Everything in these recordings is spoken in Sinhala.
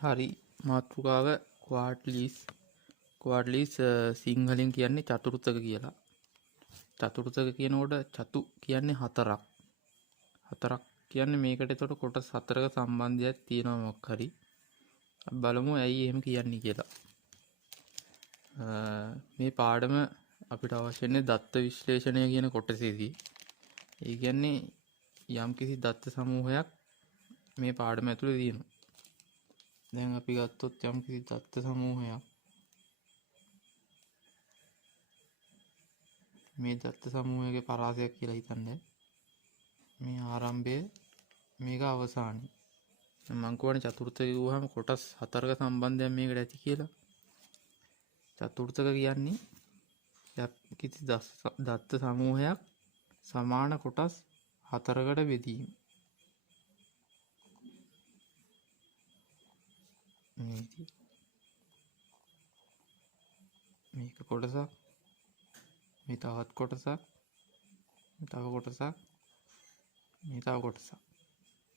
හරි මාතෘකාව ක්වාඩ්ලිස් සිංහලෙන් කියන්නේ චතුර්ථක කියලා. චතුර්ථක කියනකොට චතු කියන්නේ හතරක් කියන්නේ මේකට. එතකොට කොටස් හතරක සම්බන්ධයක් තියෙනවා මොකක් හරි. බලමු ඇයි එහෙම කියන්නේ කියලා. මේ පාඩම අපිට අවශ්‍ය වෙන්නේ දත්ත විශ්ලේෂණය කියන කොටසේදී. ඒ කියන්නේ යම්කිසි දත්ත සමූහයක් මේ පාඩම ඇතුළේ තියෙනවා. දැන් අපි ගත්තොත් යම්කිසි දත්ත සමූහයක්. මේ දත්ත සමූහයේ පරාසයක් කියලා හිතන්න. මේ ආරම්භය මේක අවසානය. මම කියවනේ චතුර්ථක කිව්වහම කොටස් හතරක සම්බන්ධයක් මේකට ඇති කියලා. චතුර්ථක කියන්නේ යම්කිසි දත්ත සමූහයක් සමාන කොටස් හතරකට බෙදීම. මේක කොටසක්, මේ තවත් කොටසක්, මේ තව කොටසක්, මේ තව කොටසක්.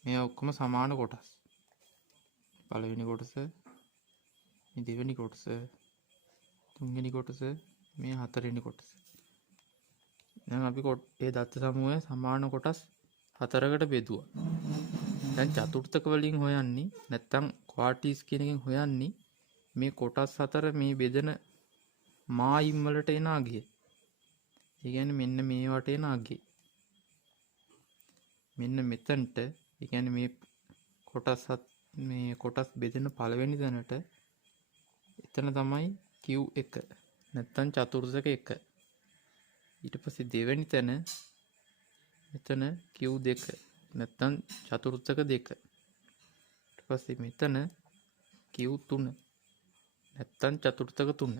මේ ඔක්කොම සමාන කොටස්. පළවෙනි කොටස, මේ දෙවෙනි කොටස, තුන්වෙනි කොටස, මේ හතරවෙනි කොටස. දැන් අපි මේ දත්ත සමූහය සමාන කොටස් හතරකට බෙදුවා. දැන් චතුර්ථක වලින් හොයන්නේ නැත්තම් ක්වාඩ්ලිස් කියන එකෙන් හොයන්නේ මේ කොටස් හතර මේ බෙදෙන මායිම් වලට එන අගය. ඒ කියන්නේ මෙන්න මේ වට එන අගය. මෙන්න මෙතනට, ඒ කියන්නේ මේ කොටස් බෙදෙන පළවෙනි තැනට එතන තමයි Q1 නැත්තම් චතුර්ථක 1. ඊට පස්සේ දෙවෙනි තැන මෙතන Q2 නැත්තම් චතුර්ථක 2. ඊට පස්සේ මෙතන Q3 නැත්තම් චතුර්ථක 3.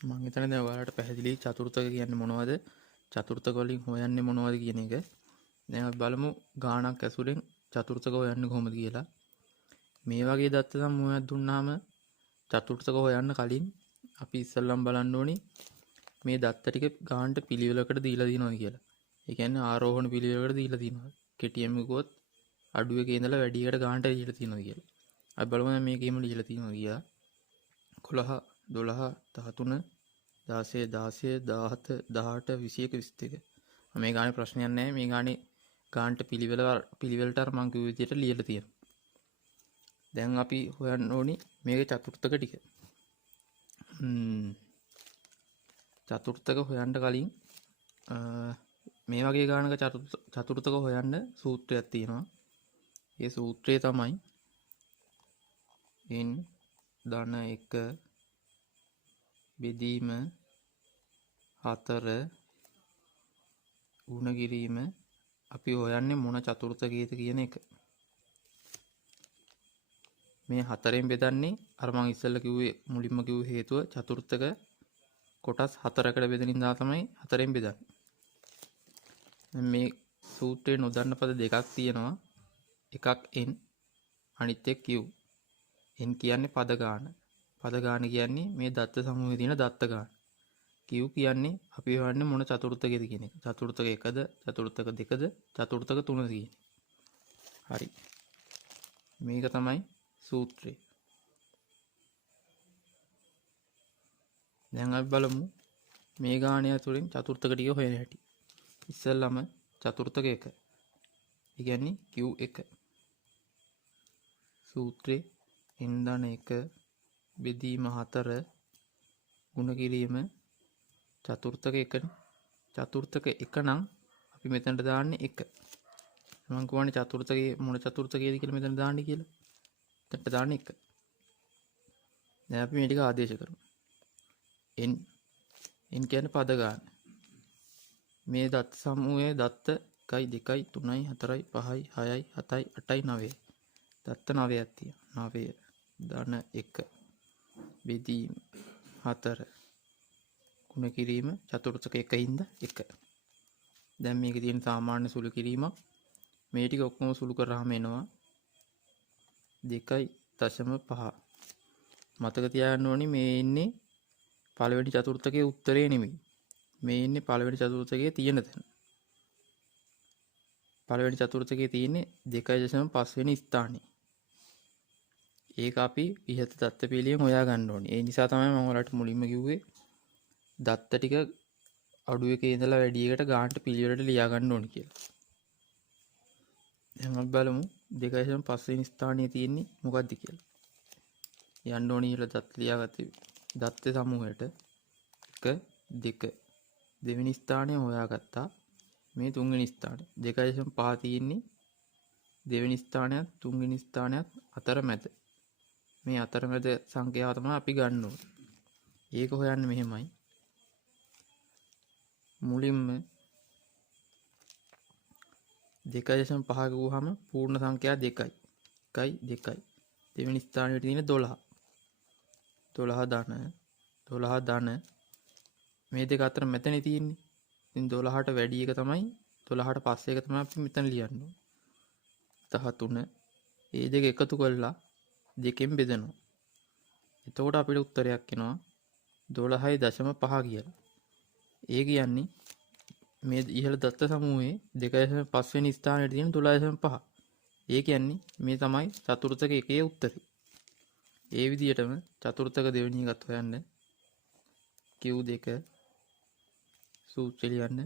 මම හිතන්නේ දැන් ඔයාලට පැහැදිලි චතුර්ථක කියන්නේ මොනවද, චතුර්ථක වලින් හොයන්නේ මොනවද කියන එක. දැන් අපි බලමු ගාණක් ඇසුරෙන් චතුර්ථක හොයන්නේ කොහොමද කියලා. මේ වගේ දත්ත සමූහයක් දුන්නාම චතුර්ථක හොයන්න කලින් අපි ඉස්සෙල්ලම බලන්න ඕනේ මේ දත්ත ටික ගානට පිළිවෙලකට දීලා තියෙනවද කියලා. ඒ කියන්නේ ආරෝහණ පිළිවෙලකට දීලා තියෙනවා. කෙටියෙන් කිව්වොත් අඩු එකේ ඉඳලා වැඩි එකට ගානට දීලා තියෙනවා කියලා. අපි බලමු දැන් මේකෙම දීලා තියෙනවා කියලා. 11 12 13 16 17 18 21 22. මේ ගානේ ප්‍රශ්නයක් නැහැ. මේ ගානේ ගානට පිළිවෙලට අර මං කිව්ව විදිහට ලියලා තියෙනවා. දැන් අපි හොයන්න ඕනේ මේකේ චතුර්ථක ටික. චතුර්ථක හොයන්න කලින් මේ වගේ ගානක චතුර්ථක හොයන්න සූත්‍රයක් තියෙනවා. ඒ සූත්‍රය තමයි n ධන 1 බෙදීම 4 ගුණ කිරීම. අපි හොයන්නේ මොන චතුර්ථකයේද කියන එක. මේ 4ෙන් බෙදන්නේ අර මං ඉස්සෙල්ලා කිව්වේ මුලින්ම කිව්ව හේතුව චතුර්ථක කොටස් 4කට බෙදෙන ඉඳලා තමයි 4ෙන් බෙදන්නේ. මේ සූත්‍රයේ නොදන්න පද දෙකක් තියෙනවා. එකක් n අනිත් එක q. n කියන්නේ පද ගාන. පද ගාන කියන්නේ මේ දත්ත සමූහයේ තියෙන දත්ත ගාන. q කියන්නේ අපි හොයන්නේ මොන චතුර්ථකයේද කියන එක. චතුර්ථක 1ද, චතුර්ථක 2ද, චතුර්ථක 3ද කියන්නේ. හරි. මේක තමයි සූත්‍රය. දැන් අපි බලමු මේ ගාණය තුළින් චතුර්ථක ටික හොයන හැටි. ඉස්සෙල්ලාම චතුර්ථක 1. ඒ කියන්නේ Q1. සූත්‍රේ n ධන 1 බෙදීම 4 ගුණ කිරීම චතුර්ථක 1. චතුර්ථක 1 නම් අපි මෙතනට දාන්නේ 1. මම කියවනේ චතුර්ථකයේ මොන චතුර්ථකයේද කියලා මෙතන දාන්නේ කියලා. එතනට දාන්නේ 1. දැන් අපි මේ ටික ආදේශ කරමු. n කියන්නේ පද ගාන. මේ දත්ත සමූහයේ දත්ත 1 2 3 4 5 6 7 8 9. දත්ත 9ක් තියෙනවා. 9 ධන 1 බෙදීම 4 ගුණ කිරීම චතුර්ථක 1 1. දැන් මේකේ තියෙන සාමාන්‍ය සුළු කිරීමක්. මේ ටික ඔක්කොම සුළු කරාම එනවා 2.5. මතක තියාගන්න ඕනේ මේ ඉන්නේ පළවෙනි චතුර්ථකයේ උත්තරේ නෙමෙයි. මේ ඉන්නේ පළවෙනි චතුර්ථකයේ තියෙන තැන. පළවෙනි චතුර්ථකයේ තියෙන්නේ 2.5 වෙනි ස්ථානේ. ඒක අපි ඉහත දත්ත පිළියෙන් හොයා ගන්න ඕනේ. ඒ නිසා තමයි මම ඔයාලට මුලින්ම කිව්වේ දත්ත ටික අඩු එකේ ඉඳලා වැඩි එකට ගානට පිළිවෙලට ලියා ගන්න ඕනේ කියලා. දැන් අපි බලමු 2.5 වෙනි ස්ථානයේ තියෙන්නේ මොකක්ද කියලා. යන්න ඕනේ ඉහළ දත් ලියාගත්තේ දත්ත සමූහයට 1 2 දෙවෙනි ස්ථානය හොයාගත්තා. මේ තුන්වෙනි ස්ථානය 2.5 තියෙන්නේ දෙවෙනි ස්ථානයත් තුන්වෙනි ස්ථානයත් අතරමැද. මේ අතරමැද සංඛ්‍යාව තමයි අපි ගන්න ඕනේ. ඒක හොයන්නේ මෙහෙමයි. මුලින්ම 2.5 ගුවහම පූර්ණ සංඛ්‍යා 2යි. 1යි 2යි. දෙවෙනි ස්ථානයේ තියෙන 12. 12 ධන මේ දෙක අතර මෙතන තියෙන්නේ. ඉතින් 12ට වැඩි එක තමයි 12ට පස්සේ එක තමයි අපි මෙතන ලියන්නේ. 13 ඒ දෙක එකතු කරලා දෙකෙන් බෙදනවා. එතකොට අපිට උත්තරයක් එනවා 12.5 කියලා. ඒ කියන්නේ මේ ඉහළ දත්ත සමූහයේ 2.5 වෙනි ස්ථානයේ තියෙන 12.5. ඒ කියන්නේ මේ තමයි චතුර්ථක එකේ උත්තරේ. ඒ විදිහටම චතුර්ථක දෙවෙනි එකත් හොයන්න Q2 සූත්‍රය ලියන්න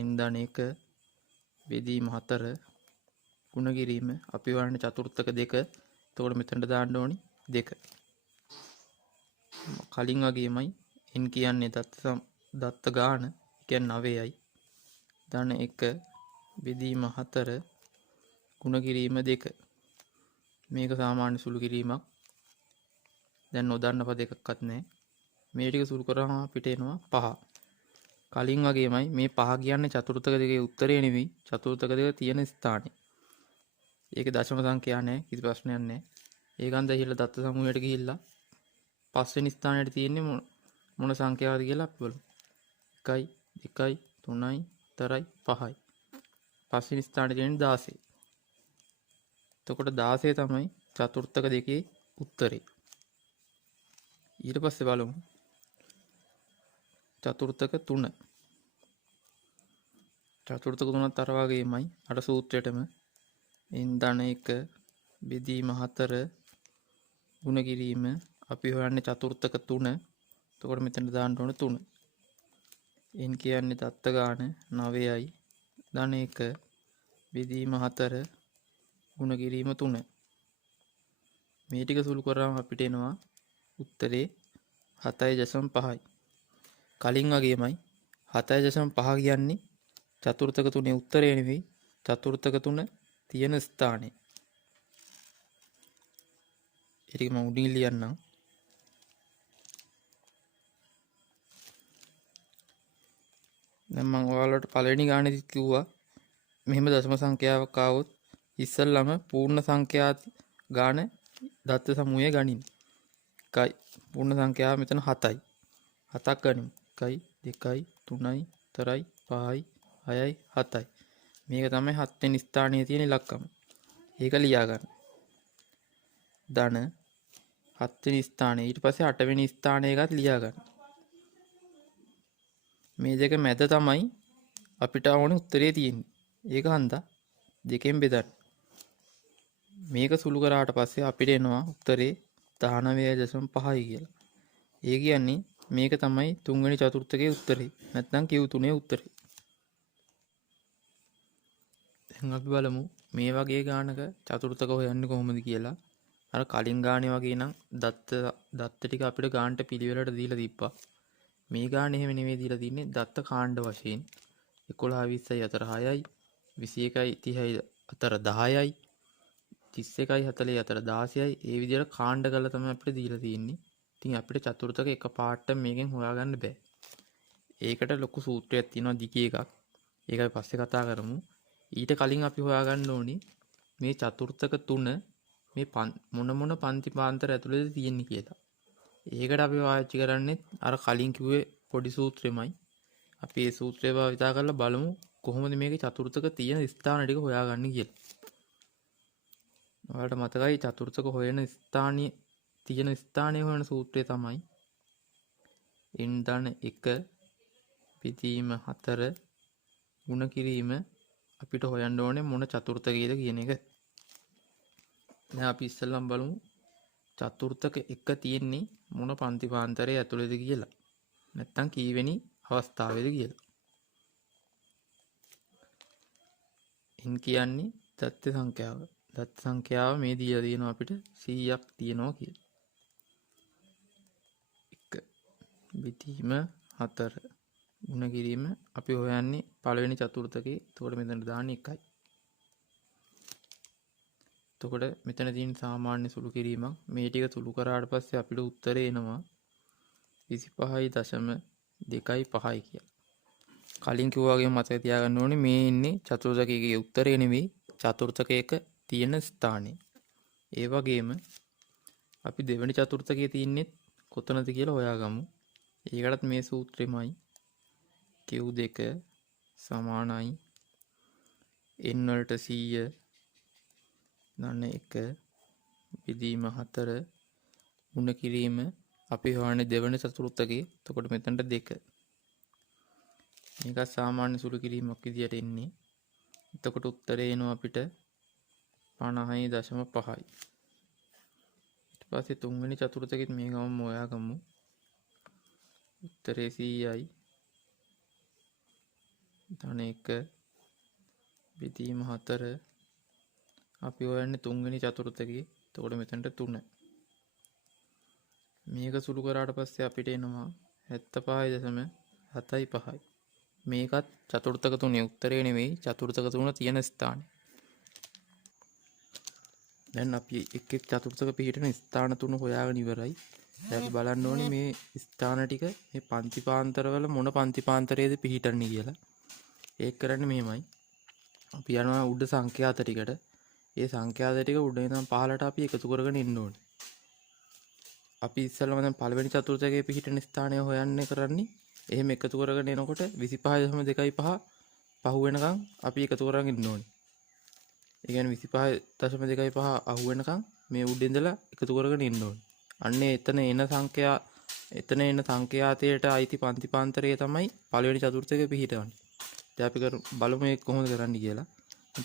ඉන්ධන 1 බෙදීම 4 ගුණ කිරීම අපි වරන්නේ චතුර්ථක 2. එතකොට මෙතනට දාන්න ඕනි 2. කලින් වගේමයි n කියන්නේ දත්ත ගාන කියන්නේ 9යි. ධන 1 බෙදීම 4 ගුණ කිරීම 2. මේක සාමාන්‍ය සුළු කිරීමක්. දැන් නොදන්න පද එකක්වත් නැහැ. මේ ටික සුළු කරාම අපිට එනවා 5. කලින් වගේමයි මේ 5 කියන්නේ චතුර්ථක දෙකේ උත්තරේ නෙවෙයි චතුර්ථක දෙක තියෙන ස්ථානේ. ඒක දශම සංඛ්‍යා නැහැ කිසි ප්‍රශ්නයක් නැහැ. ඒකන්ද ඉහළ දත්ත සමූහයට ගිහිල්ලා 5 වෙනි ස්ථානයේ තියෙන්නේ මොන සංඛ්‍යාවද කියලා අපි බලමු. 1යි 2යි 3යි 4යි 5යි. 5 වෙනි ස්ථානයේ තියෙන්නේ 16. එතකොට 16 තමයි චතුර්ථක දෙකේ උත්තරේ. ඊට පස්සේ බලමු චතුර්ථක 3. චතුර්ථක 3ත් අර වගේමයි අර සූත්‍රයටම ඉන්ධන 1 බෙදීම 4 ගුණ කිරීම අපි හොයන්නේ චතුර්ථක 3. එතකොට මෙතන දාන්න ඕන 3. n කියන්නේ දත්ත ගාන 9යි. ධන 1 බෙදීම 4 ගුණ කිරීම 3. මේ ටික සුළු කරාම අපිට එනවා උත්තරේ 7.5යි. කලින් වගේමයි 7.5 කියන්නේ චතුර්ථක 3 උත්තරේ නෙවෙයි චතුර්ථක 3 තියෙන ස්ථානේ. ඒක මම උඩින් ලියන්නම්. දැන් මම ඔයාලට පළවෙනි ගානේදී කිව්වා මෙහෙම දශම සංඛ්‍යාවක් ආවොත් ඉස්සල්ලාම පූර්ණ සංඛ්‍යා ගාන දත්ත සමූහය ගනින්න. 1යි පූර්ණ සංඛ්‍යාව මෙතන 7යි. 7ක් ගනිමු. 1යි 2යි 3යි 4යි 5යි 6යි 7යි. මේක තමයි 7 වෙනි ස්ථානයේ තියෙන ඉලක්කම. ඒක ලියා ගන්න. ධන 7 වෙනි ස්ථානයේ ඊට පස්සේ 8 වෙනි ස්ථානය එකත් ලියා ගන්න. මේ දෙක මැද තමයි අපිට ඕනේ උත්තරේ තියෙන්නේ. ඒක හන්දා දෙකෙන් බෙදන්න. මේක සුළු කරාට පස්සේ අපිට එනවා උත්තරේ 19.5යි කියලා. ඒ කියන්නේ මේක තමයි තුන්වෙනි චතුර්ථකයේ උත්තරේ. නැත්නම් Q3 උත්තරේ. දැන් අපි බලමු මේ වගේ ගානක චතුර්ථක හොයන්නේ කොහොමද කියලා. අර කලින් ගානේ වගේ නම් දත්ත ටික අපිට ගානට පිළිවෙලට දීලා තිබ්බා. මේ ගානේ එහෙම නෙමෙයි දීලා තින්නේ දත්ත කාණ්ඩ වශයෙන් 11 20යි අතර 6යි 21යි 30යි අතර 10යි 31යි 40යි අතර 16යි ඒ විදිහට කාණ්ඩ කරලා තමයි අපිට දීලා තියෙන්නේ. ඉතින් අපිට චතුර්ථක එක පාට මේකෙන් හොයාගන්න බෑ. ඒකට ලොකු සූත්‍රයක් තියෙනවා දිග එකක්. ඒක අපි පස්සේ කතා කරමු. ඊට කලින් අපි හොයාගන්න ඕනේ මේ චතුර්ථක 3 මේ මොන පන්ති පාන්තර ඇතුළේද තියෙන්නේ කියලා. ඒකට අපි පාවිච්චි කරන්නේ අර කලින් කිව්වේ පොඩි සූත්‍රෙමයි. අපි ඒ සූත්‍රය භාවිතා කරලා බලමු කොහොමද මේකේ චතුර්ථක තියෙන ස්ථාන ටික හොයාගන්නේ කියලා. ඔයාලට මතකයි චතුර්ථක හොයන ස්ථානීය තියෙන ස්ථානයේ හොයන සූත්‍රය තමයි ඉන්ධන 1 බෙදීම 4 ගුණ කිරීම අපිට හොයන්න ඕනේ මොන චතුර්ථකයේද කියන එක. දැන් අපි ඉස්සෙල්ලම බලමු චතුර්ථක එක තියෙන්නේ මොන පන්තිපාන්තරයේ ඇතුළේද කියලා. නැත්තම් කීවෙනි අවස්ථාවේද කියලා. n කියන්නේ දත්ත සංඛ්‍යාව. දත්ත සංඛ්‍යාව මේ දීලා තියෙනවා අපිට 100ක් තියෙනවා කියලා. 1 බෙදීම 4 ගුණ කිරීම අපි හොයන්නේ පළවෙනි චතුර්ථකේ. එතකොට මෙතන දාන්නේ 1යි. එතකොට මෙතන තියෙන සාමාන්‍ය සුළු කිරීමක්. මේ ටික සුළු කරාට පස්සේ අපිට උත්තරේ එනවා 25.25 කියලා. කලින් කිව්වා වගේ මතක තියාගන්න ඕනේ මේ ඉන්නේ චතුර්ථකයේ උත්තරේ නෙවෙයි චතුර්ථකයක තියෙන ස්ථානේ. ඒ වගේම අපි දෙවෙනි චතුර්ථකයේ තියන්නේ කොතනද කියලා හොයාගමු. ඒකටත් මේ සූත්‍රෙමයි Q2 සමානයි n වලට 100 ධන 1 බෙදීම 4 ගුණ කිරීම අපි හොයන්නේ දෙවෙනි චතුර්ථකයේ. එතකොට මෙතනට 2. මේක සාමාන්‍ය සුළු කිරීමක් විදියට එන්නේ. එතකොට උත්තරේ එනවා අපිට 50.5යි. ඊට පස්සේ තුන්වෙනි චතුර්ථකෙත් මේ ගමම හොයාගමු. උත්තරේ 100යි. ධන 1 බෙදීම 4 අපි හොයන්නේ තුන්වෙනි චතුර්ථකයේ. එතකොට මෙතනට 3. මේක සුළු කරාට පස්සේ අපිට එනවා 75.75යි. මේකත් චතුර්ථක 3 උත්තරේ නෙවෙයි චතුර්ථක 3 තියෙන ස්ථානේ. දැන් අපි එක් චතුර්ථක පිහිටන ස්ථාන 3 හොයාගෙන ඉවරයි. දැන් අපි බලන්න ඕනේ මේ ස්ථාන ටික මේ පන්තිපාන්තරවල මොන පන්තිපාන්තරයේද පිහිටන්නේ කියලා. ඒක කරන්නේ මෙහෙමයි. අපි යනවා උඩ සංඛ්‍යාත ටිකට. ඒ සංඛ්‍යාත ටික උඩ ඉඳන් පහළට අපි එකතු කරගෙන ඉන්න ඕනේ. අපි ඉස්සෙල්ලාම දැන් පළවෙනි චතුර්ථකයේ පිහිටන ස්ථානය හොයන්නේ කරන්නේ. එහෙම එකතු කරගෙන එනකොට 25.25 පහු වෙනකන් අපි එකතු කරගෙන ඉන්න ඕනේ. ඒ කියන්නේ 25.25 අහු වෙනකන් මේ උඩ ඉඳලා එකතු කරගෙන ඉන්න ඕනේ. අන්නේ එතන එන සංඛ්‍යාතයට අයිති පන්තිපාන්තරය තමයි පළවෙනි චතුර්ථකයේ පිහිටවන්නේ. දැන් අපි බලමු මේක කොහොමද කරන්න කියලා.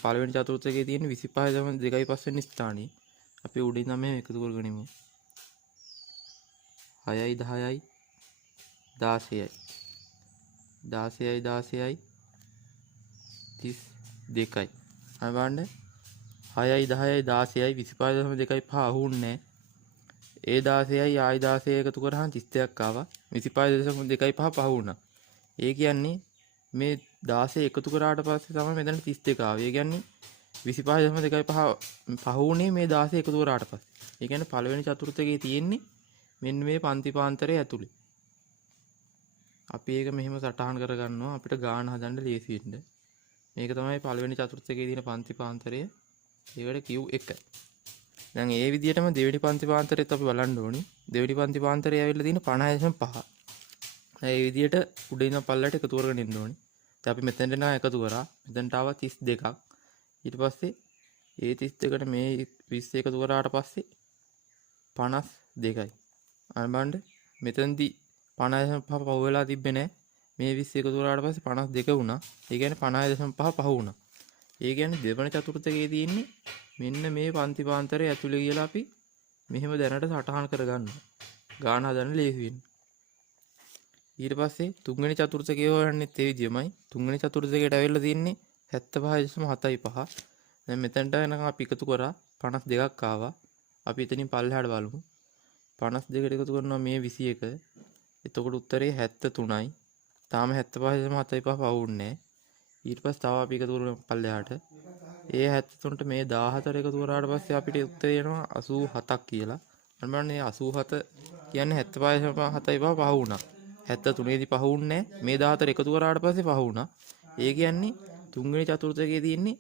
පළවෙනි චතුර්ථකයේ තියෙන 25.25 වෙනි ස්ථානයේ අපි උඩ ඉඳන් මේ එකතු කරගෙන ඉමු. 6යි 10යි 16යි 16යි 16යි 32යි. අය බලන්න 6යි 10යි 16යි 25.25 අහුන්නේ. ඒ 16යි ආයි 16 එකතු කරාම 32ක් ආවා. 25.25 පහ වුණා. ඒ කියන්නේ මේ 16 එකතු කරාට පස්සේ තමයි මෙතන 32 ආවේ. ඒ කියන්නේ 25.25 පහ වුණේ මේ 16 එකතු කරාට පස්සේ. ඒ කියන්නේ පළවෙනි චතුර්ථකයේ තියෙන්නේ මෙන්න මේ පන්තිපාන්තරයේ ඇතුලේ. අපි ඒක මෙහෙම සටහන් කරගන්නවා අපිට ගාන හදන්න ලේසි වෙන්න. මේක තමයි පළවෙනි චතුර්ථකයේ තියෙන පන්තිපාන්තරය. ඒකට Q1. දැන් ඒ විදිහටම දෙවෙනි පන්තිපාන්තරෙත් අපි බලන්න ඕනි. දෙවෙනි පන්තිපාන්තරය ඇවිල්ලා තියෙන 50.5. ඒ විදිහට උඩ ඉඳන් පල්ලට එකතු කරගෙන ඉන්න ඕනි. දැන් අපි මෙතෙන්ට නා එකතු කරා. මෙතෙන්ට ආවා 32ක්. ඊට පස්සේ ඒ 32කට මේ 20 එකතු කරාට පස්සේ 52යි. අර බලන්න මෙතෙන්දී 50.5 පහ වෙලා තිබ්බේ නැහැ. මේ 20 එකතු කරාට පස්සේ 52 වුණා. ඒ කියන්නේ 50.5 පහ වුණා. ඒ කියන්නේ දෙවන චතුර්ථකයේ තියෙන්නේ මෙන්න මේ පන්තිපාන්තරයේ ඇතුලේ කියලා අපි මෙහෙම දැනට සටහන් කරගන්නවා. ගාන හදන්න ලේසි වෙන්නේ. ඊට පස්සේ තුන්වෙනි චතුර්ථකයේ හොයන්නෙත් ඒ විදියමයි. තුන්වෙනි චතුර්ථකයට ඇවිල්ලා තියෙන්නේ 75.75. දැන් මෙතනට එනකම් අපි එකතු කරා 52ක් ආවා. අපි එතනින් පල්ලෙහාට බලමු. 52ට එකතු කරනවා මේ 21. එතකොට උත්තරේ 73යි. තාම 75.75 පවුන්නේ. ඊට පස්සේ තව අපි එකතු කරමු පල්ලෙහාට. ඒ 73ට මේ 14 එකතු කරාට පස්සේ අපිට උත්තරේ එනවා 87ක් කියලා. අන්න බලන්න මේ 87 කියන්නේ 75.75 පහ වුණා. 73 දී පහ වුන්නේ මේ 14 එකතු කරාට පස්සේ පහ වුණා. ඒ කියන්නේ තුන්වෙනි චතුර්ථකයේ තියෙන්නේ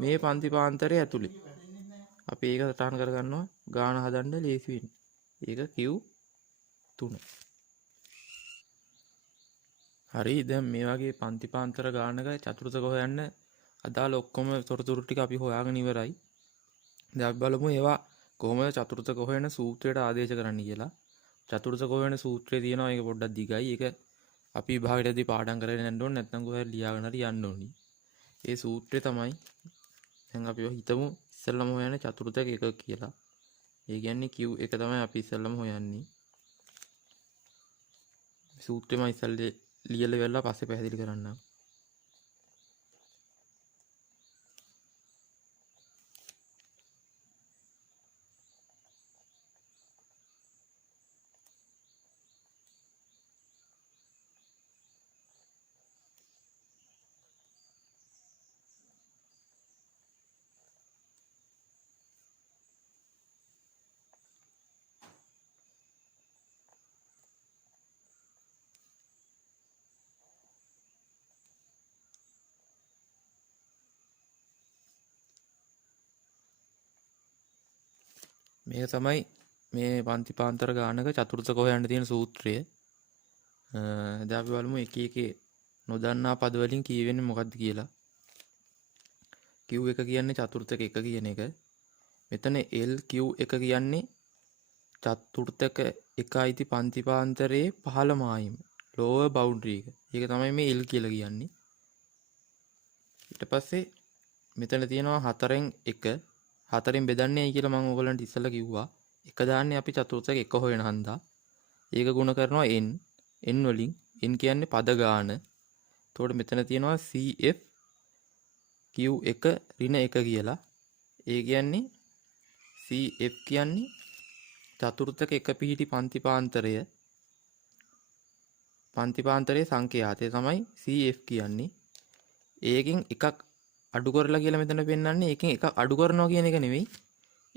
මේ පන්තිපාන්තරයේ ඇතුලේ. අපි ඒක සටහන් කරගන්නවා ගාන හදන්න ලේසි වෙන්නේ. ඒක Q3. හරි දැන් මේ වගේ පන්තිපාන්තර ගානක චතුර්ථක හොයන්න අදාළ ඔක්කොම තොරතුරු ටික අපි හොයාගෙන ඉවරයි. දැන් අපි බලමු ඒවා කොහොමද චතුර්ථක හොයන සූත්‍රයට ආදේශ කරන්න කියලා. චතුර්ථක හොයන සූත්‍රය තියෙනවා ඒක පොඩ්ඩක් දිගයි. ඒක අපි විභාගයේදී පාඩම් කරගෙන යන්න ඕනේ නැත්නම් කොහේ ලියාගෙන හරි යන්න ඕනි. ඒ සූත්‍රය තමයි දැන් අපි හිතමු ඉස්සෙල්ලම හොයන්නේ චතුර්ථක එකක කියලා. ඒ කියන්නේ Q එක තමයි අපි ඉස්සෙල්ලම හොයන්නේ. සූත්‍රෙම ඉස්සෙල්ලා ලියලා ඉවරලා පස්සේ පැහැදිලි කරන්නම්. මේක තමයි මේ පන්ති පාන්තර ගානක චතුර්ථක හොයන්න තියෙන සූත්‍රය. දැන් අපි බලමු එක එකේ නොදන්නා පද වලින් කියවෙන්නේ මොකක්ද කියලා. Q1 කියන්නේ චතුර්ථක එක කියන එක. මෙතන LQ1 කියන්නේ චතුර්ථක 1යි පන්ති පාන්තරයේ 15 මායිම lower boundary එක. ඒක තමයි මේ L කියලා කියන්නේ. ඊට පස්සේ මෙතන තියෙනවා 4න් 1 4න් බෙදන්නේ ඇයි කියලා මම ඔයගලන්ට ඉස්සෙල්ලා කිව්වා. එක දාන්නේ අපි චතුර්ථක එක හොයන හන්දා. ඒක ගුණ කරනවා n වලින්. n කියන්නේ පද ගාන. එතකොට මෙතන තියෙනවා CF Q1 ඍණ 1 කියලා. ඒ කියන්නේ CF කියන්නේ චතුර්ථක එක පිහිටි පන්තිපාන්තරයේ සංඛ්‍යාතය තමයි CF කියන්නේ. ඒකෙන් එකක් අඩු කරලා කියලා මෙතන පෙන්නන්නේ ඒකෙන් එකක් අඩු කරනවා කියන එක නෙවෙයි.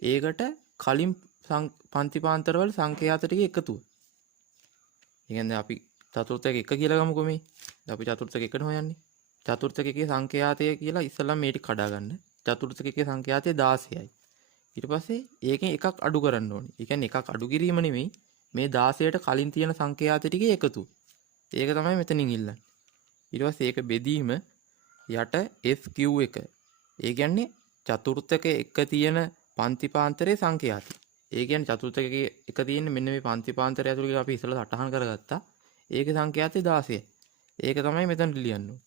ඒකට කලින් පන්තිපාන්තරවල සංඛ්‍යාත ටික එකතුව. ඒ කියන්නේ අපි චතුර්ථක එක කියලා ගමුකෝ මේ. අපි චතුර්ථක එකට හොයන්නේ. චතුර්ථක එකේ සංඛ්‍යාතය කියලා ඉස්සෙල්ලා මේ ටික කඩා ගන්න. චතුර්ථක එකේ සංඛ්‍යාතය 16යි. ඊට පස්සේ ඒකෙන් එකක් අඩු කරන්න ඕනේ. ඒ කියන්නේ එකක් අඩු කිරීම නෙමෙයි මේ 16ට කලින් තියෙන සංඛ්‍යාත ටිකේ එකතුව. ඒක තමයි මෙතනින් ඉල්ලන්නේ. ඊට පස්සේ ඒක බෙදීම යට FQ1. ඒ කියන්නේ චතුර්ථක එක තියෙන පන්තිපාන්තරයේ සංඛ්‍යාතය. ඒ කියන්නේ චතුර්ථක එක තියෙන මෙන්න මේ පන්තිපාන්තරය ඇතුළේ කියලා අපි ඉස්සෙල්ලා සටහන් කරගත්තා. ඒකේ සංඛ්‍යාතය 16යි. ඒක තමයි මෙතන ලියන්නේ.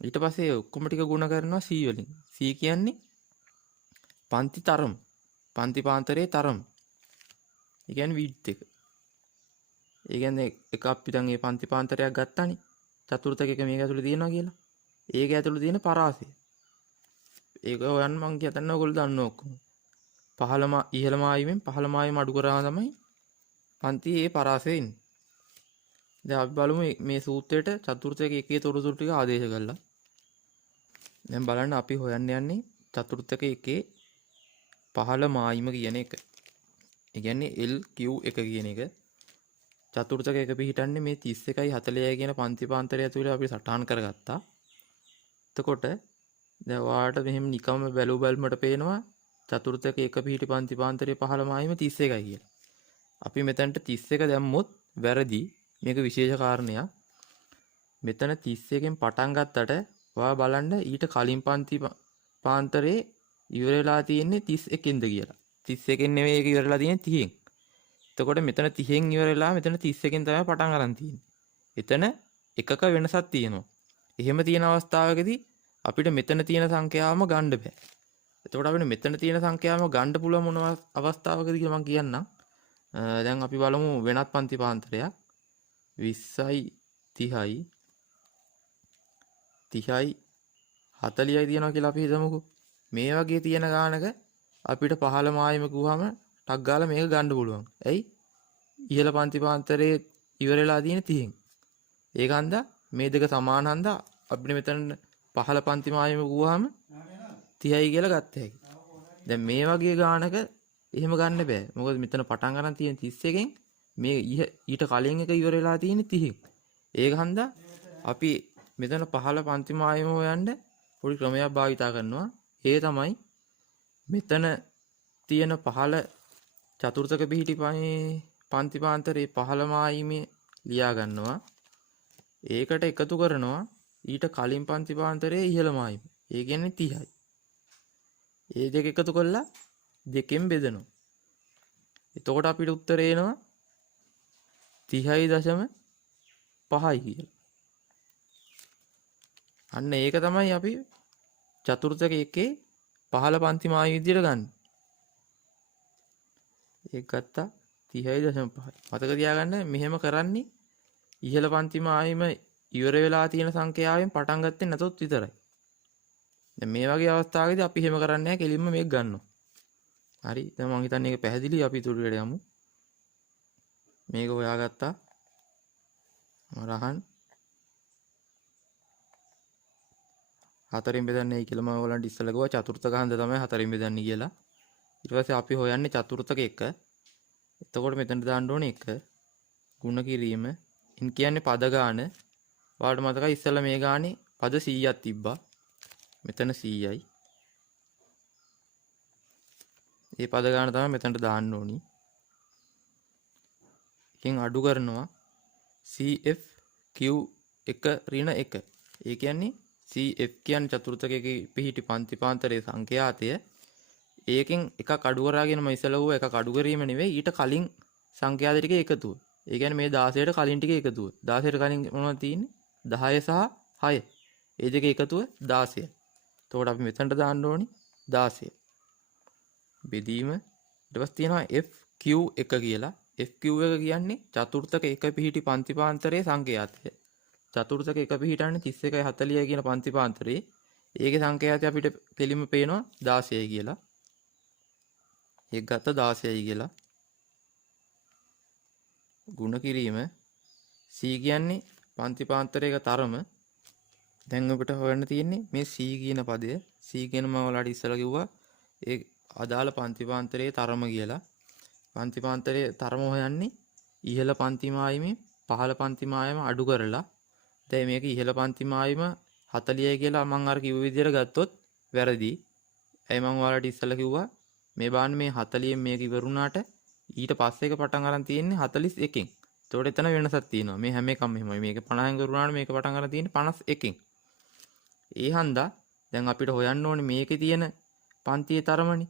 ඊට පස්සේ ඔක්කොම ටික ගුණ කරනවා C වලින්. C කියන්නේ පන්ති තරම්. පන්තිපාන්තරයේ තරම්. ඒ කියන්නේ width එක. ඒ කියන්නේ එක අපි දැන් මේ පන්තිපාන්තරයක් ගත්තානේ. චතුර්ථක එක මේක ඇතුළේ තියෙනවා කියලා. ඒක ඇතුළේ තියෙන පරාසය. ඒක හොයන්න මං කියතන්න ඔයගොල්ලෝ දන්න ඔක්කොම. 15 ඉහළම ආයුමෙන් 15 ආයුම අඩු කරාම තමයි පන්ති ඒ පරාසය එන්නේ. දැන් අපි බලමු මේ සූත්‍රයට චතුර්ථක එකේ තොරතුරු ටික ආදේශ කළා. දැන් බලන්න අපි හොයන්න යන්නේ චතුර්ථක එකේ 15 මායිම කියන එක. ඒ කියන්නේ LQ1 කියන එක. චතුර්ථක එක පිහිටන්නේ මේ 31යි 40යි කියන පන්තිපාන්තරය ඇතුළේ අපි සටහන් කරගත්තා. එතකොට දැන් ඔයාලට මෙහෙම නිකම්ම බැලුමට පේනවා චතුර්ථක එක පිහිටි පන්තිපාන්තරයේ 15 මායිම 31යි කියලා. අපි මෙතනට 31 දැම්මොත් වැරදි. මේක විශේෂ කාරණයක්. මෙතන 31න් පටන් ගත්තට ඔයා බලන්න ඊට කලින් පන්තිපාන්තරයේ ඉවර වෙලා තියෙන්නේ 31කින්ද කියලා. 31කින් නෙවෙයි ඒක ඉවර වෙලා තියෙන්නේ 30න්. එතකොට මෙතන 30න් ඉවර වෙලා මෙතන 31කින් තමයි පටන් ගන්න තියෙන්නේ. එතන එකක වෙනසක් තියෙනවා. එහෙම තියෙන අවස්ථාවකදී අපිට මෙතන තියෙන සංඛ්‍යාවම ගන්න බෑ. එතකොට අපිට මෙතන තියෙන සංඛ්‍යාවම ගන්න පුළුවන් මොන අවස්ථාවකදී කියලා මම කියන්නම්. දැන් අපි බලමු වෙනත් පන්තිපාන්තරයක් 20යි 30යි 30යි 40යි තියෙනවා කියලා අපි හිතමුකෝ. මේ වගේ තියෙන ගානක අපිට 15 මායිම ගුවාම ටක් ගාලා මේක ගන්න පුළුවන්. ඇයි? ඉහළ පන්තිපාන්තරයේ ඉවර වෙලා තියෙන 30න්. ඒක හන්දා මේ දෙක සමාන හන්දා අපිට මෙතන 15 පන්ති මායිම ගුවාම 30යි කියලා ගත්ත හැකියි. දැන් මේ වගේ ගානක එහෙම ගන්න බෑ. මොකද මෙතන පටන් ගන්න තියෙන 31කින් මේ ඊට කලින් එක ඉවර වෙලා තියෙන 30න්. ඒක හන්දා අපි මෙතන 15 පන්ති මායිම හොයන්න පොඩි ක්‍රමයක් භාවිතා කරනවා. ඒ තමයි මෙතන තියෙන 15 චතුර්ථක පිහිටි පන්තිපාන්තරයේ 15 මායිමේ ලියා ගන්නවා. ඒකට එකතු කරනවා ඊට කලින් පන්තිපාන්තරයේ ඉහළ මායිම. ඒ කියන්නේ 30යි. ඒ දෙක එකතු කරලා දෙකෙන් බෙදනවා. එතකොට අපිට උත්තරේ එනවා 30.5 කියලා. අන්න ඒක තමයි අපි චතුර්ථක එකේ පහළ පන්ති මායිම විදියට ගන්න. ඒක ගත්තා 30.5. මතක තියාගන්න මෙහෙම කරන්නේ ඉහළ පන්ති මායිම ඉවර වෙලා තියෙන සංඛ්‍යාවෙන් පටන් ගත්තේ නැතොත් විතරයි. දැන් මේ වගේ අවස්ථාවකදී අපි එහෙම කරන්නේ නැහැ, කෙලින්ම මේක ගන්නවා. හරි. දැන් මම හිතන්නේ ඒක පැහැදිලි. අපි ඉතුරුට යමු. මේක හොයාගත්තා. රහන් 4න් බෙදන්නේ කියලා මම ඔයගලන්ට ඉස්සෙල්ලා කිව්වා. චතුර්ථක හන්ද තමයි 4න් බෙදන්නේ කියලා. ඊට පස්සේ අපි හොයන්නේ චතුර්ථක 1. එතකොට මෙතනට දාන්න ඕනේ 1 ගුණ කිරීම. ඉන් කියන්නේ පද ගාන. ඔයාලට මතකයි ඉස්සෙල්ලා මේ ගානේ පද 100ක් තිබ්බා. මෙතන 100යි. මේ පද ගාන තමයි මෙතනට දාන්න ඕනි. එකෙන් අඩු කරනවා CF Q1 ඍණ 1. ඒ කියන්නේ CF කියන්නේ චතුර්ථකයේ පිහිටි පන්තිපාන්තරයේ සංඛ්‍යාතය. ඒකෙන් එකක් අඩු කරාගෙන මම ඉස්සෙල්ලා කිව්වා එකක් අඩු කිරීම නෙවෙයි ඊට කලින් සංඛ්‍යාත ටිකේ එකතුව. ඒ කියන්නේ මේ 16ට කලින් ටිකේ එකතුව. 16ට කලින් මොනවද තියෙන්නේ? 10 සහ 6. ඒ දෙකේ එකතුව 16. එතකොට අපි මෙතනට දාන්න ඕනේ 16. බෙදීම ඊට පස්සේ තියෙනවා FQ1 කියලා. FQ1 කියන්නේ චතුර්ථක 1 පිහිටි පන්තිපාන්තරයේ සංඛ්‍යාතය. චතුර්ථක 1 පිහිටන්නේ 31යි 40යි කියන පන්තිපාන්තරේ. ඒකේ සංඛ්‍යාතය අපිට කෙලින්ම පේනවා 16යි කියලා. ඒක ගත්ත 16යි කියලා. ගුණ කිරීම C කියන්නේ පන්තිපාන්තරයක තරම. දැන් අපිට හොයන්න තියෙන්නේ මේ C කියන පදය. C කියන මම ඔයාලට ඉස්සෙල්ලා කිව්වා ඒ අදාළ පන්තිපාන්තරයේ තරම කියලා. පන්තිපාන්තරයේ තරම හොයන්නේ ඉහළ පන්ති මායිමේ පහළ පන්ති මායිම අඩු කරලා. දැන් මේක ඉහළ පන්ති මායිම 40යි කියලා මම අර කිව්ව විදිහට ගත්තොත් වැරදි. ඒ මම ඔයාලට ඉස්සෙල්ලා කිව්වා මේ බාන්න මේ 40න් මේක ඉවරුණාට ඊට පස්සේ එක පටන් අරන් තියෙන්නේ 41කින්. ඒතකොට එතන වෙනසක් තියෙනවා. මේ හැම එකම එහෙමයි. මේක 50න් කරුණාට මේක පටන් අරන් තියෙන්නේ 51කින්. ඒ හන්දා දැන් අපිට හොයන්න ඕනේ මේකේ තියෙන පන්තියේ තරමනේ.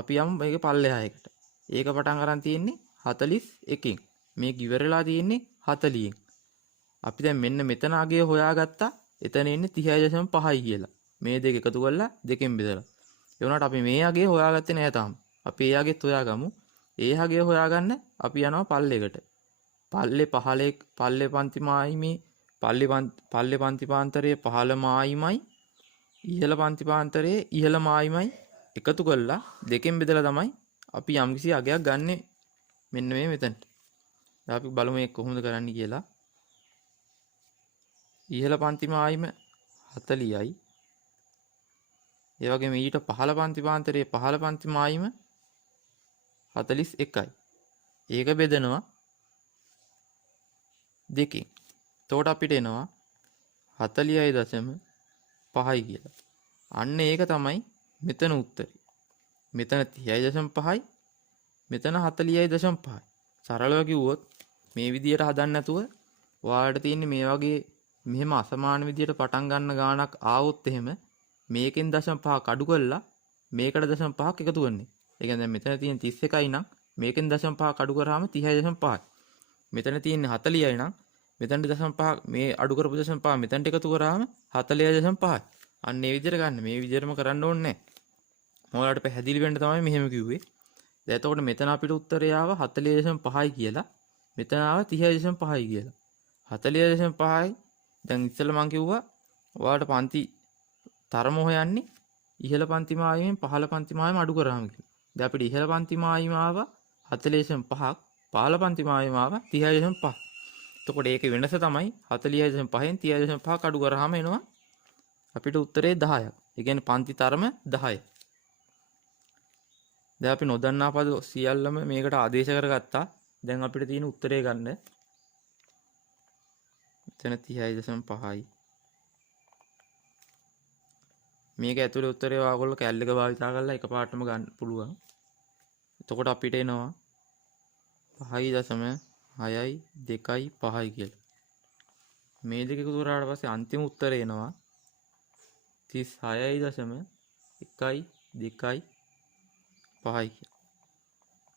අපි යමු මේක පල්ලෙහායකට. ඒක පටන් අරන් තියෙන්නේ 41කින්. මේක ඉවරලා තියෙන්නේ 40න්. අපි දැන් මෙන්න මෙතන අගය හොයාගත්තා. එතන ඉන්නේ 30.5යි කියලා. මේ දෙක එකතු කරලා දෙකෙන් බෙදලා. ඒ වුණාට අපි මේ අගය හොයාගත්තේ නැහැ තාම. අපි ඒ අගෙත් හොයාගමු. ඒ අගය හොයාගන්න අපි යනවා පල්ලෙකට. පල්ලේ පන්ති මායිමේ පල්ලේ පන්තිපාන්තරයේ පහළ මායිමයි ඉහළ පන්තිපාන්තරයේ ඉහළ මායිමයි එකතු කරලා දෙකෙන් බෙදලා තමයි අපි යම්කිසි අගයක් ගන්නෙ. මෙන්න මේ මෙතනට. දැන් අපි බලමු මේක කොහොමද කරන්න කියලා. ඉහළ පන්ති මායිම 40යි. ඒ වගේම ඊට පහළ පන්තිපාන්තරයේ පහළ පන්ති මායිම 41යි. ඒක බෙදනවා දෙකෙන්. එතකොට අපිට එනවා 40.5යි කියලා. අන්න ඒක තමයි මෙතන උත්තරේ. මෙතන 30.5යි මෙතන 40.5යි. සරලව කිව්වොත් මේ විදියට හදන්න නැතුව ඔයාලට තියෙන්නේ මේ වගේ මෙහෙම අසමාන විදියට පටන් ගන්න ගාණක් ආවොත් එහෙම මේකෙන් 0.5ක් අඩු කරලා මේකට 0.5ක් එකතු කරන්නේ. ඒ කියන්නේ දැන් මෙතන තියෙන 31යි නම් මේකෙන් 0.5ක් අඩු කරාම 30.5යි. මෙතන තියෙන්නේ 40යි නම් මෙතනට 0.5ක් මේ අඩු කරපු 0.5 මෙතනට එකතු කරාම 40.5යි. අන්න ඒ විදියට ගන්න. මේ විදියටම කරන්න ඕනේ නැහැ. මම ඔයාලට පැහැදිලි වෙන්න තමයි මෙහෙම කිව්වේ. දැන් එතකොට මෙතන අපිට උත්තරය ආව 40.5යි කියලා. මෙතන ආව 30.5යි කියලා. 40.5යි දැන් ඉස්සෙල්ලා මම කිව්වා ඔයාලට පන්ති තරම හොයන්නේ ඉහළ පන්ති මායිමෙන් පහළ පන්ති මායිම අඩු කරාම කියලා. දැන් අපිට ඉහළ පන්ති මායිම ආව 40.5ක් පහළ පන්ති මායිම ආව 30.5. එතකොට ඒකේ වෙනස තමයි 40.5න් 30.5ක් අඩු කරාම එනවා අපිට උත්තරේ 10ක්. ඒ කියන්නේ පන්ති තරම 10යි. දැන් අපි නොදන්නා පද සියල්ලම මේකට ආදේශ කරගත්තා. දැන් අපිට තියෙන උත්තරේ ගන්න. මෙතන 30.5යි. මේක ඇතුලේ උත්තරේ ඔයගොල්ලෝ කැලලක භාවිතා කරලා එකපාරටම ගන්න පුළුවන්. එතකොට අපිට එනවා 5.6යි 2යි 5යි කියලා. මේ දෙක එකතු කරාට පස්සේ අන්තිම උත්තරේ එනවා 36.1යි 2යි 5යි කියලා.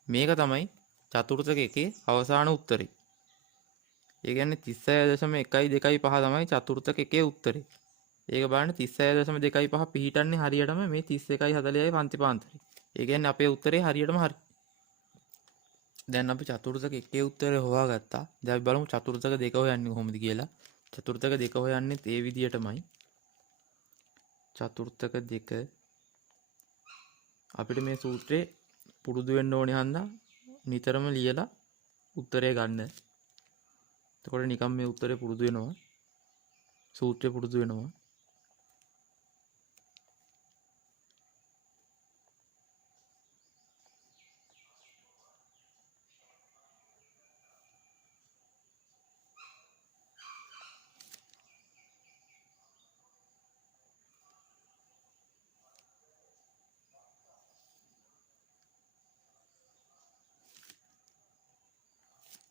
මේක තමයි චතුර්ථක එකේ අවසාන උත්තරේ. ඒ කියන්නේ 36.1යි 2යි 5 තමයි චතුර්ථක එකේ උත්තරේ. ඒක බලන්න 36.25 පිහිටන්නේ හරියටම මේ 31.40යි පන්ති පාන්තරේ. ඒ කියන්නේ අපේ උත්තරේ හරියටම හරි. දැන් අපි චතුර්ථක එකේ උත්තරේ හොයාගත්තා. දැන් අපි බලමු චතුර්ථක දෙක හොයන්නේ කොහොමද කියලා. චතුර්ථක දෙක හොයන්නේත් ඒ විදිහටමයි. චතුර්ථක දෙක අපිට මේ සූත්‍රේ පුරුදු වෙන්න ඕනේ හන්දා නිතරම ලියලා උත්තරේ ගන්න. එතකොට නිකම් මේ උත්තරේ පුරුදු වෙනවා. සූත්‍රේ පුරුදු වෙනවා.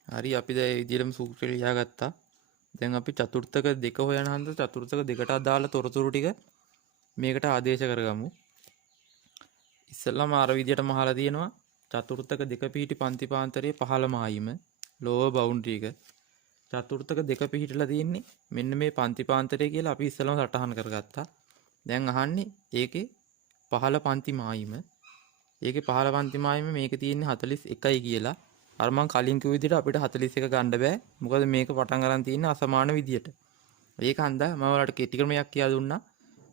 හරි අපි දැන් මේ විදිහටම සූත්‍රය ලියාගත්තා. දැන් අපි චතුර්ථක දෙක හොයන හන්ද චතුර්ථක දෙකට අදාළ තොරතුරු ටික මේකට ආදේශ කරගමු. ඉස්සෙල්ලාම අර විදිහටම අහලා තියෙනවා චතුර්ථක දෙක පිහිටි පන්ති පාන්තරයේ 15මයිම ලෝවර් බවුන්ඩරි එක. චතුර්ථක දෙක පිහිටලා තියෙන්නේ මෙන්න මේ පන්ති පාන්තරය කියලා අපි ඉස්සෙල්ලාම සටහන් කරගත්තා. දැන් අහන්නේ ඒකේ 15 පන්ති මායිම. ඒකේ 15 පන්ති මායිම මේකේ තියෙන්නේ 41යි කියලා. අර මං කලින් කිව්ව විදිහට අපිට 41 ගන්න බෑ. මොකද මේක පටන් ගන්න තියෙන්නේ අසමාන විදියට. ඒක හන්දා මම ඔයාලට කෙටි ක්‍රමයක් කියලා දුන්නා.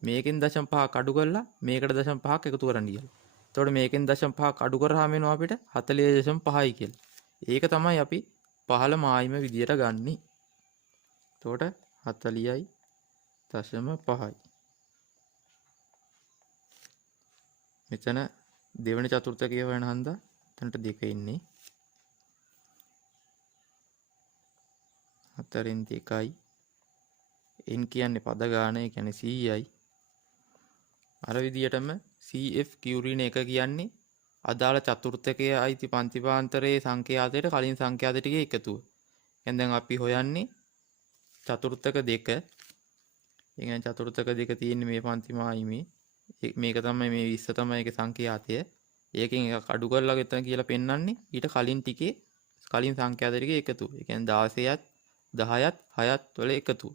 මේකෙන් 0.5ක් අඩු කරලා මේකට 0.5ක් එකතු කරන්න කියලා. එතකොට මේකෙන් 0.5ක් අඩු කරාම එනවා අපිට 40.5යි කියලා. ඒක තමයි අපි 15 මායිම විදියට ගන්නෙ. එතකොට 40.5යි. මෙතන දෙවෙනි චතුර්ථකය වෙන හන්දා එතනට දෙක ඉන්නේ. 4න් 2යි. n කියන්නේ පද ගාන, ඒ කියන්නේ 100යි. අර විදියටම CF කියුරින එක කියන්නේ අදාළ චතුර්ථකයේ අයිති පන්තිපාන්තරයේ සංඛ්‍යාතයට කලින් සංඛ්‍යාත ටිකේ එකතුව. දැන් අපි හොයන්නේ චතුර්ථක දෙක. ඒ කියන්නේ චතුර්ථක දෙක තියෙන්නේ මේ පන්තිමායිමේ. මේක තමයි මේ 20 තමයි ඒකේ සංඛ්‍යාතය. ඒකෙන් එකක් අඩු කරලා ගෙතන කියලා පෙන්වන්නේ ඊට කලින් ටිකේ කලින් සංඛ්‍යාත ටිකේ එකතුව. ඒ කියන්නේ 16ත් 10ත් 6ත් වල එකතුව.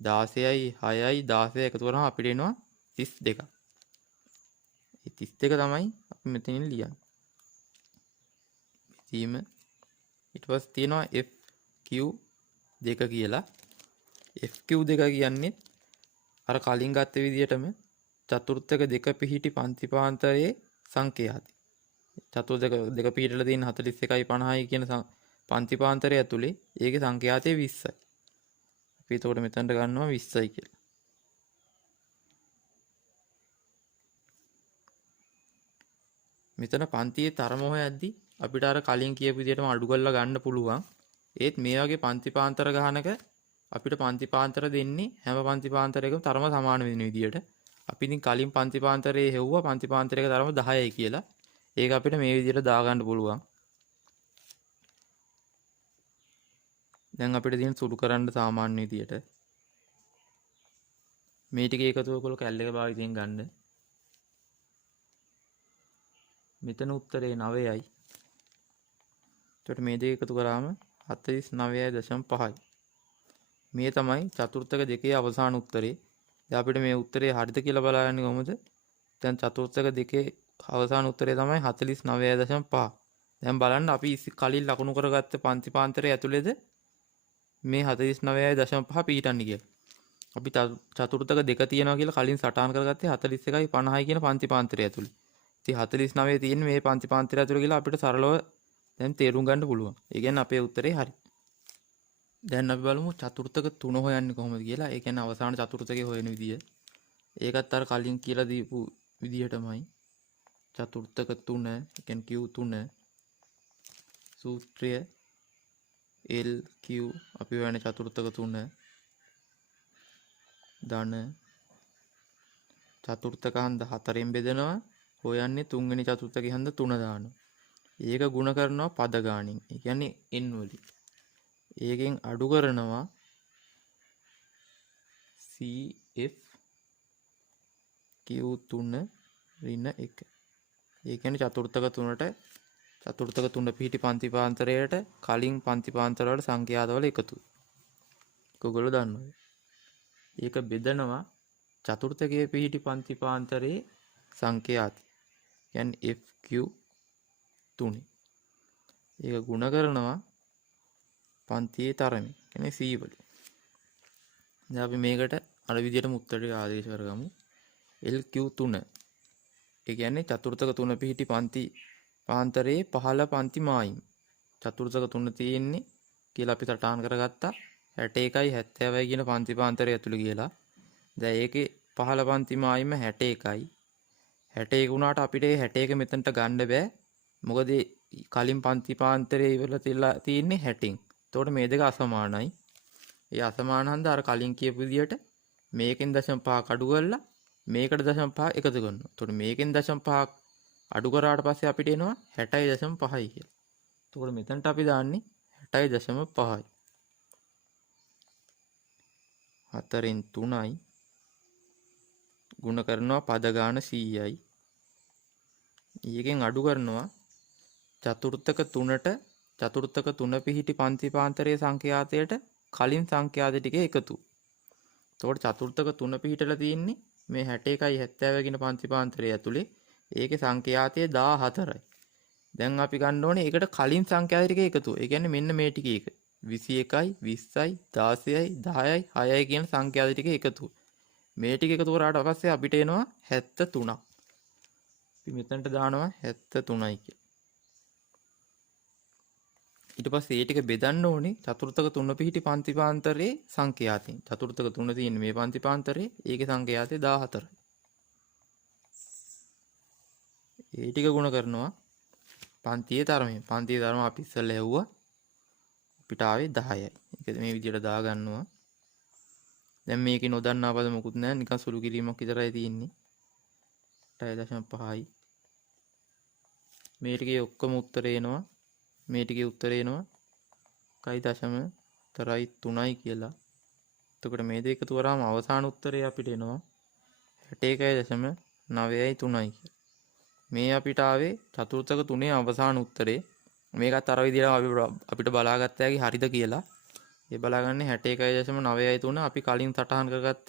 16යි 6යි 16 එකතු කරාම අපිට එනවා 32ක්. ඒ 32 තමයි අපි මෙතනින් ලියන්නේ. මෙතීම ඊට පස්සේ තියෙනවා FQ දෙක කියලා. FQ දෙක කියන්නේ අර කලින් ගත්ත විදිහටම චතුර්ථක දෙක පිහිටි පන්තිපාන්තරයේ සංඛ්‍යාතය. චතුර්ථක දෙක පිහිටලා තියෙන 41යි 50යි කියන පන්තිපාන්තරය ඇතුලේ ඒකේ සංඛ්‍යාතය 20යි. අපි එතකොට මෙතනට ගන්නවා 20යි කියලා. මෙතන පන්තියේ තරම හොයද්දී අපිට අර කලින් කියපු විදිහටම අඩු කරලා ගන්න පුළුවන්. ඒත් මේ වගේ පන්තිපාන්තර ගහනක අපිට පන්තිපාන්තර දෙන්නේ හැම පන්තිපාන්තරයකම තරම සමාන වෙන විදිහට. අපි ඉතින් කලින් පන්තිපාන්තරයේ හෙව්වා පන්තිපාන්තරයක තරම 10යි කියලා. ඒක අපිට මේ විදිහට දාගන්න පුළුවන්. දැන් අපිට තියෙන සුළු කරන්න සාමාන්‍ය විදියට මේ ටික එකතු කරලා කැල් එක භාවිතයෙන් ගන්න. මෙතන උත්තරේ 9යි. එතකොට මේ දෙක එකතු කරාම 49.5යි. මේ තමයි චතුර්ථක දෙකේ අවසාන උත්තරේ. දැන් අපිට මේ උත්තරේ හරිද කියලා බලන්න කොහොමද? දැන් චතුර්ථක දෙකේ අවසාන උත්තරේ තමයි 49.5. දැන් බලන්න අපි කලින් ලකුණු කරගත්ත පන්තිපාන්තරය ඇතුළේද මේ 49.5 පිහිටන්නේ කියලා. අපි චතුර්ථක දෙක තියෙනවා කියලා කලින් සටහන් කරගත්තේ 41යි 50යි කියන පන්තිපාන්තරය ඇතුළේ. ඉතින් 49 තියෙන්නේ මේ පන්තිපාන්තරය ඇතුළේ කියලා අපිට සරලව දැන් තේරුම් ගන්න පුළුවන්. ඒ කියන්නේ අපේ උත්තරේ හරි. දැන් අපි බලමු චතුර්ථක 3 හොයන්නේ කොහොමද කියලා. ඒ කියන්නේ අවසාන චතුර්ථකේ හොයන විදිය. ඒකත් අර කලින් කියලා දීපු විදිහටමයි. චතුර්ථක 3, ඒ කියන්නේ Q3 සූත්‍රය LQ අපි හොයන්නේ චතුර්ථක 3 ධන චතුර්ථක හන්ද 4ෙන් බෙදනවා. හොයන්නේ තුන්වෙනි චතුර්ථකේ හන්ද 3 දානවා. ඒක ಗುಣ කරනවා පද ගාණින්. ඒ කියන්නේ n වලින්. ඒකෙන් අඩු කරනවා CF Q3 ඍණ 1. ඒ කියන්නේ චතුර්ථක 3ට චතුර්ථක 3 පිහිටි පන්තිපාන්තරයට කලින් පන්තිපාන්තර වල සංඛ්‍යාත වල එකතු. ඔයගොල්ලෝ දන්නවා. ඒක බෙදනවා චතුර්ථකයේ පිහිටි පන්ති පාන්තරයේ සංඛ්‍යාති. කියන්නේ FQ3. ඒක ගුණ කරනවා පන්තියේ තරමින්. කියන්නේ C වලින්. දැන් අපි මේකට අර විදිහටම උත්තරේ ආදේශ කරගමු. LQ3. ඒ කියන්නේ චතුර්ථක 3 පිහිටි පන්ති පාන්තරයේ 15 පන්ති මායිම්. චතුර්ථක 3 තියෙන්නේ කියලා අපි සටහන් කරගත්තා 61යි 70යි කියන පන්ති පාන්තරය ඇතුළේ කියලා. දැන් ඒකේ 15 පන්ති මායිම 61යි. 61 වුණාට අපිට ඒ 61 මෙතනට ගන්න බෑ. මොකද කලින් පන්ති පාන්තරයේ ඉවරලා තියෙන්නේ 60න්. එතකොට මේ දෙක අසමානයි. ඒ අසමාන හන්ද අර කලින් කියපු විදිහට මේකෙන් 0.5ක් අඩු කරලා මේකට 0.5 එකතු කරනවා. එතකොට මේකෙන් 0.5ක් අඩු කරාට පස්සේ අපිට එනවා 60.5යි කියලා. එතකොට මෙතනට අපි දාන්නේ 60.5යි. 4න් 3යි ගුණ කරනවා පද ගාන 100යි. ඊයකින් අඩු කරනවා චතුර්ථක 3ට චතුර්ථක 3 පිහිටි පන්ති පාන්තරයේ සංඛ්‍යාතයට කලින් සංඛ්‍යාත ටික එකතු. එතකොට චතුර්ථක 3 පිහිටලා තියෙන්නේ මේ 61යි 70 කියන පන්ති පාන්තරය ඇතුලේ. ඒකේ සංඛ්‍යාතය 14යි. දැන් අපි ගන්න ඕනේ ඒකට කලින් සංඛ්‍යාත ටික එකතු. ඒ කියන්නේ මෙන්න මේ ටික එක. 21යි 20යි 16යි 10යි 6යි කියන සංඛ්‍යාත ටික එකතු. මේ ටික එකතු කරාට පස්සේ අපිට එනවා 73ක්. අපි මෙතනට දානවා 73යි කියලා. ඊට පස්සේ ඒ ටික බෙදන්න ඕනේ චතුර්ථක 3 පිහිටි පන්ති පාන්තරයේ සංඛ්‍යාතෙන්. චතුර්ථක 3 තියෙන්නේ මේ පන්ති පාන්තරයේ. ඒකේ සංඛ්‍යාතය 14යි. ඒ ටික ගුණ කරනවා පන්තියේ තරමෙන්. පන්තියේ තරම අපි ඉස්සෙල්ලා ඇහුවා. අපිට ආවේ 10යි. ඒක මේ විදිහට දාගන්නවා. දැන් මේකේ නොදන්නා පද මොකුත් නැහැ. නිකන් සුළු කිරීමක් විතරයි තියෙන්නේ. 6.5යි. මේ ටිකේ ඔක්කොම උත්තරේ එනවා. මේ ටිකේ උත්තරේ එනවා 1.3යි කියලා. එතකොට මේ දෙක එකතු කරාම අවසාන උත්තරේ අපිට එනවා 61.9යි 3යි කියලා. මේ අපිට ආවේ චතුර්ථක 3 අවසාන උත්තරේ. මේකත් අර විදිහට අපිට බලාගත්ත හැකි හරිද කියලා. ඒ බලාගන්නේ 61.9යි 3 අපි කලින් සටහන් කරගත්ත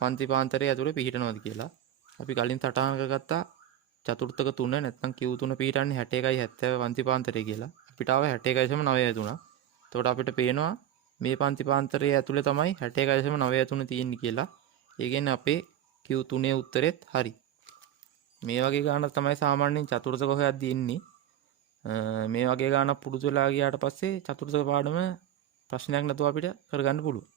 පන්ති පාන්තරයේ ඇතුලේ පිහිටනවාද කියලා. අපි කලින් සටහන් කරගත්තා චතුර්ථක 3 නැත්නම් Q3 පිහිටන්නේ 61යි 70 පන්ති පාන්තරය කියලා. අපිට ආව 61.9යි 3. එතකොට අපිට පේනවා මේ පන්ති පාන්තරයේ ඇතුලේ තමයි 61.9යි 3 තියෙන්නේ කියලා. ඒ කියන්නේ අපේ Q3 උත්තරෙත් හරි. මේ වගේ ගානක් තමයි සාමාන්‍යයෙන් චතුර්ථක හොයද්දී ඉන්නේ. මේ වගේ ගානක් පුරුදු වෙලා ගියාට පස්සේ චතුර්ථක පාඩම ප්‍රශ්නයක් නැතුව අපිට කරගන්න පුළුවන්.